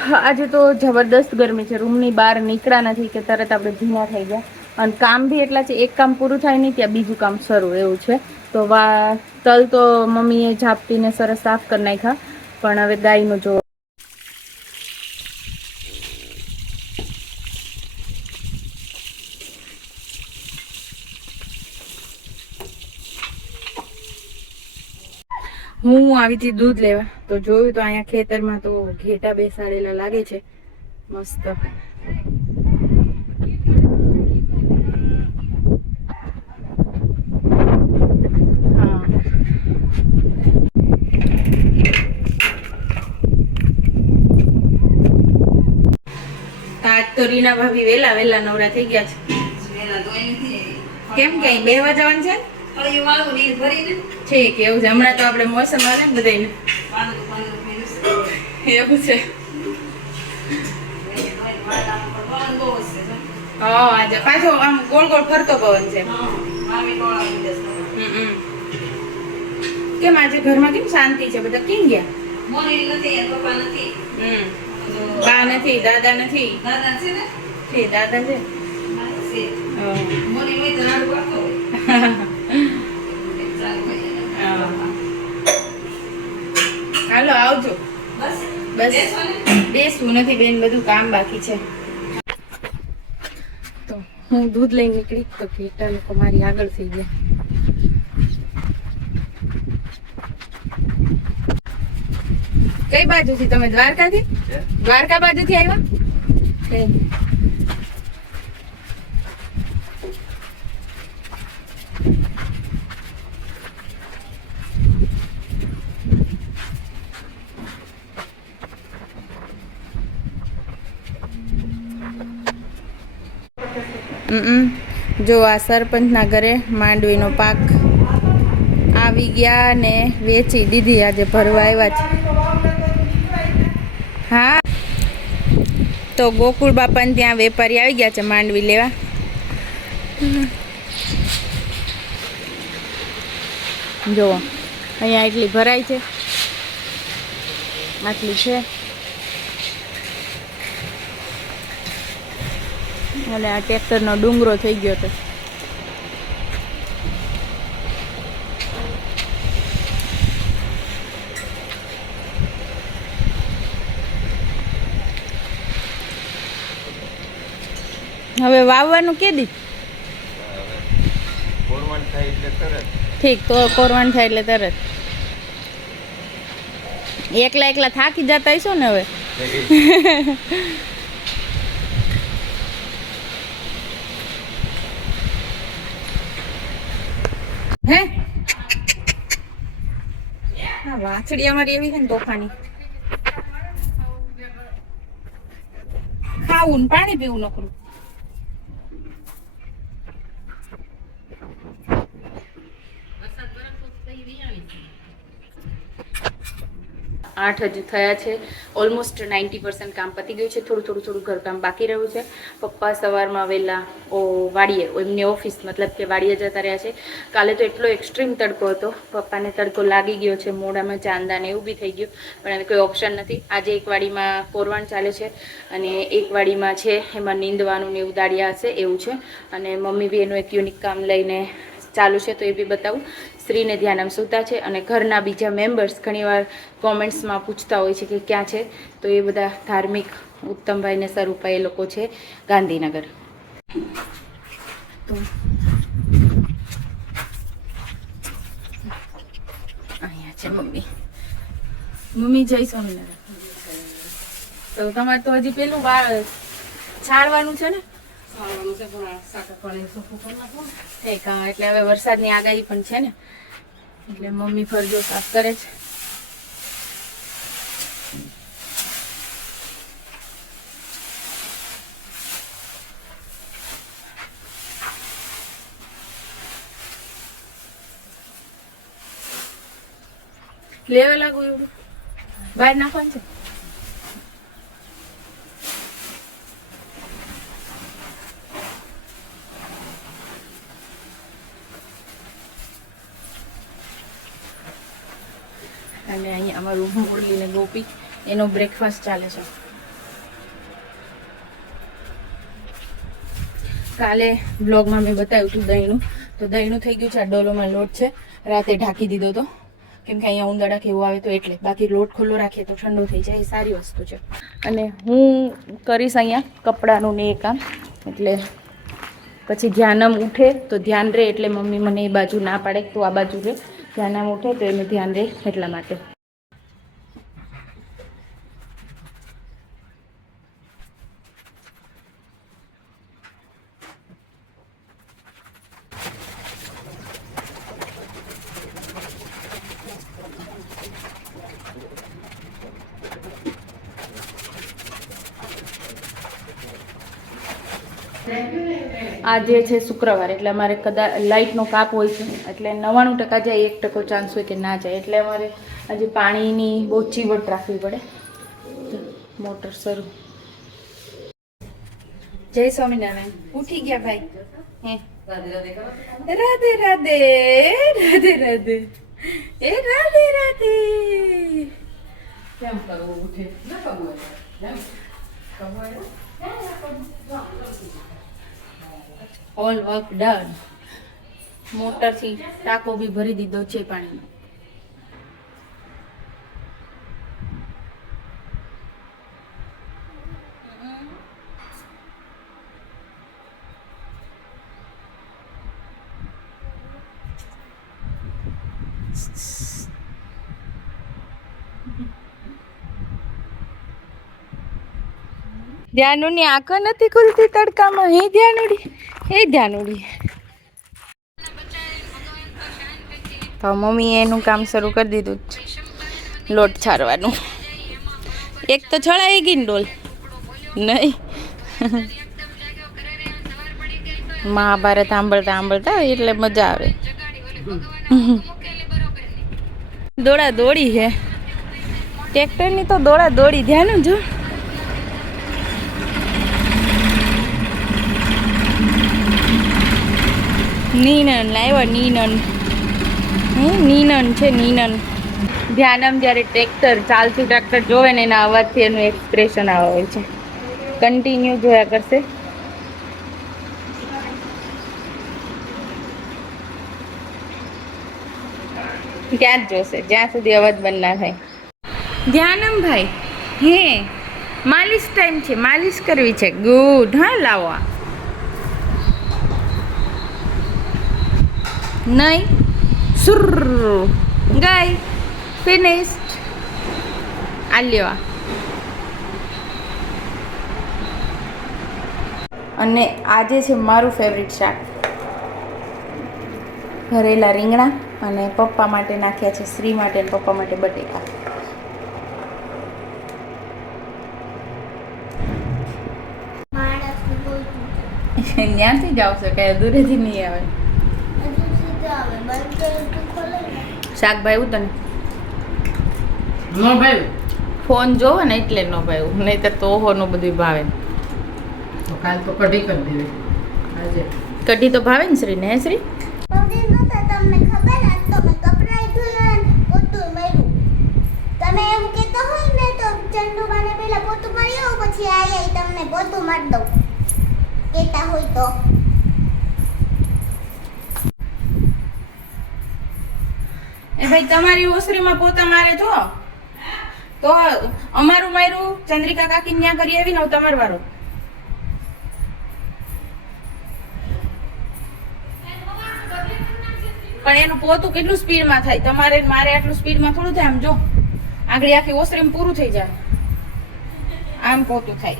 આજે તો જબરદસ્ત ગરમી છે. રૂમની બહાર નીકળ્યા નથી કે તરત આપણે ભીના થઈ ગયા. અને કામ બી એટલા છે, એક કામ પૂરું થાય નહીં, ત્યાં બીજું કામ શરૂ એવું છે. તો વા, તલ તો મમ્મીએ ઝાપટીને સરસ સાફ કરી નાખ્યા. પણ હવે ગાયનું જો હું આવી હતી દૂધ લેવા. તો જોયું તો અહીંયા ખેતરમાં તો ઘેટા બેસાડેલા લાગે છે. મસ્ત. તો રીના ભાભી વેલા વેલા નવરા થઈ ગયા છે. કેમ કઈ બેહવા જવાનું છે? ઠીક એવું છે. હમણાં તો આપણે મોસમ આવે ને બધાને એવું છે. આજે પાછો આમ ગોળ ગોળ ફરતો પવન છે. કેમ આજે ઘરમાં કેમ શાંતિ છે? બધા કેમ ગયા? બા નથી દાદા નથી. છે દાદા છે. હા. હાલો આવજો બસ. બેસવું નથી બેન બધું કામ બાકી છે. તો હું દૂધ લઈને નીકળી તો ઘેટા લોકો મારી આગળ થઈ ગયા. કઈ બાજુથી તમે દ્વારકાથી? દ્વારકા બાજુથી આવ્યા? જો આ સરપંચના ઘરે માંડવીનો પાક આવી ગયા ને વેચી દીધી. આજે ભરવા આવ્યા છે. હા. તો ગોકુળ બાપાને ત્યાં વેપારી આવી ગયા છે માંડવી લેવા. જુઓ. અહીંયા એટલી ભરાય છે. આટલી છે. અને આ ટ્રેક્ટરનો ડુંગરો થઈ ગયો તો. હવે વાવવાનું કે દી? થાય ઠીક તો કોરવાન થાય એટલે તરત. એકલા એકલા થાકી જતા હશો ને હવે? હે? વાછડી અમારી એવી છે ને તોફાની. ખાવું ને પાણી પીવું નકરું. આઠ હજુ થયા છે. ઓલમોસ્ટ નાઇન્ટી પર્સન્ટ કામ પતી ગયું છે. થોડું થોડું થોડું ઘરકામ બાકી રહ્યું છે. પપ્પા સવારમાં વહેલા, ઓ, વાડીએ એમની ઓફિસ, મતલબ કે વાડીએ જતા રહ્યા છે. કાલે તો એટલો એક્સ્ટ્રીમ તડકો હતો. પપ્પાને તડકો લાગી ગયો છે. મોઢામાં ચાંદા ને એવું બી થઈ ગયું. પણ હવે કોઈ ઓપ્શન નથી. આજે એક વાડીમાં કોરવાણ ચાલે છે અને એક વાડીમાં છે. એમાં નીંદવાનું ને એવું દાડિયા હશે એવું છે. અને મમ્મી બી એનું એક યુનિક કામ લઈને ચાલુ છે. તો એ બી બતાવું. સ્ત્રીને ધ્યાન આમ સૂતા છે અને ઘરના બીજા મેમ્બર્સ ઘણીવાર કોમેન્ટ્સમાં પૂછતા હોય છે કે ક્યાં છે? તો એ બધા ધાર્મિક ઉત્તમભાઈને સ્વરૂપા એ લોકો છે ગાંધીનગર. તો અહીંયા છે મમ્મી. મમ્મી જય સ્વામિનારાયણ. તો તમારે તો હજી પેલું છાળવાનું છે ને? એટલે હવે વરસાદની આગાહી પણ છે ને? એટલે મમ્મી ફરજો સાફ કરે છે. લેવા લાગુ એવું? બહાર નાખવાનું છે? મુરલી ને ગોપી, એનો બ્રેકફાસ્ટ ચાલે છે. કાલે બ્લોગમાં મેં બતાવ્યું હતું દહીંનું. તો દહીંનું થઈ ગયું છે, આ ડોલોમાં લોટ છે. રાતે ઢાંકી દીધો તો કેમ કે અહીંયા ઉંદરડા કેવું આવે તો એટલે. બાકી લોટ ખુલ્લો રાખીએ તો ઠંડો થઈ જાય, એ સારી વસ્તુ છે. અને હું કરીશ અહીંયા કપડાનું ને એ કામ. એટલે પછી ધ્યાનમ ઉઠે તો ધ્યાન રહે, એટલે મમ્મી મને એ બાજુ ના પાડે, તો આ બાજુ રહે. ધ્યાનમ ઉઠે તો એનું ધ્યાન રહે એટલા માટે. આજે છે શુક્રવાર, એટલે અમારે કદાચ લાઇટનો કાપ હોય છે, એટલે નવ્વાણું ટકા જાય, એક ટકો ચાન્સ હોય કે ના જાય. એટલે અમારે આજે પાણીની બહુ ચીવટ રાખવી પડે. મોટર શરૂ. જય સ્વામિનારાયણ. ઉઠી ગયા ભાઈ? હે? રાધે રાધે રાધે રાધે. એ રાધે રાધે. કેમ કરવું? ઉઠે. ન કરવું ઓલ વર્ક ડન મોટરથી ટાંકો બી ભરી દીધો છે પાણીનો. ધ્યાનુની આંખો નથી ખુલતી તડકામાં. હે ધ્યાનુડી હે ધ્યાનુડી. તો મમ્મીએ એનું કામ શરૂ કરી દીધું લોટ છારવાનું. એક તો છળાઈ ગઈ ને ડોલ. નહીં. મહાભારત સાંભળતા સાંભળતા એટલે મજા આવે. દોડા દોડી છે ટ્રેક્ટરની તો દોડા દોડી. ધ્યાન જો નીનન લાવ્યો નીનન. નીનન છે, નીનન. ધ્યાનમ જ્યારે ટ્રેક્ટર, ચાલતું ટ્રેક્ટર જોવે ને એના અવાજથી એનું એક્સપ્રેશન આવે છે. કન્ટિન્યુ જોયા કરશે. ત્યાં જ જોશે, જ્યાં સુધી અવાજ બંધ ના થાય. ધ્યાનમ ભાઈ, હે, માલિશ ટાઈમ છે, માલિશ કરવી છે. ગુડ હા, લાવો નહીં. સુર. ગઈ ફિનિશ આ લેવા અને આજે છે મારું ફેવરિટ શાક. ભરેલા રીંગણા અને પપ્પા માટે નાખ્યા છે શ્રી માટે અને પપ્પા માટે બટેકા. ત્યાંથી જ આવશે કઈ દૂરેથી નહીં આવે હજુ સીધા આવે બંધ કરે તો ખોલે ને શાક ભાઈ તને નો ભાઈ. ફોન જોવે ને એટલે નો ભાઈ નહીં તો તોહોનું બધું ભાવે. તો કાલ તો કઢી કરી દેવી. આજે. કઢી તો ભાવે ને શ્રી? ને હે શ્રી તો માર્યું. તો ચંદુબાને પેલા પોતું મારી આવો પછી આઈ આઈ તમને પોતું મારી દઉં. કેતા હોય તો. એ ભાઈ તમારી ઓસરીમાં પોતા મારે જો. તો અમારું મારું ચંદ્રિકા કાકી ત્યાં કરી આવી ને તમાર તમારો વારો. પણ એનું પોતું કેટલું સ્પીડમાં થાય? તમારે મારે આટલું સ્પીડમાં થોડું થાય? આમ જો. આગળ આખી ઓસરીમાં પૂરું થઈ જાય. આમ પોતું થાય.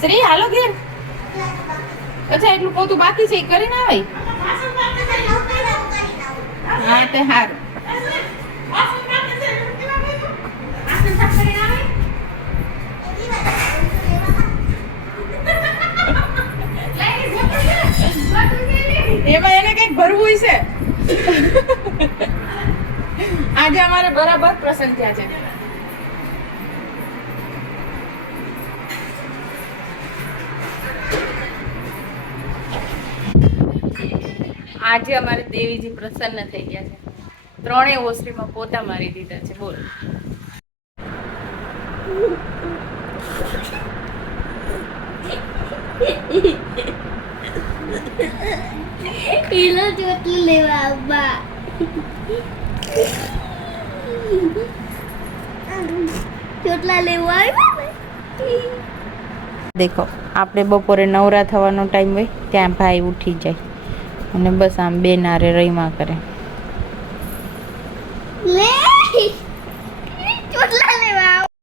શ્રી હાલો ઘેર. અચ્છા, એટલું પોતું બાકી છે એ કરીને હોય હા, તે સારું એમાં એને કંઈક ભરવું છે. આજે અમારે બરાબર પ્રસંગ થયા છે. આજે અમારે દેવીજી પ્રસન્ન થઈ ગયા છે. ત્રણેય ઓસરીમાં પોતા મારી દીધા છે. બોલ. ઈલો ચોટલી લેવા આવા ચોટલા લેવા આવ્યા દેખો આપણે બપોરે નવરા થવાનો ટાઈમ હોય ત્યાં ભાઈ ઉઠી જાય. અને બસ આમ બે નારે રહીમાં કરે.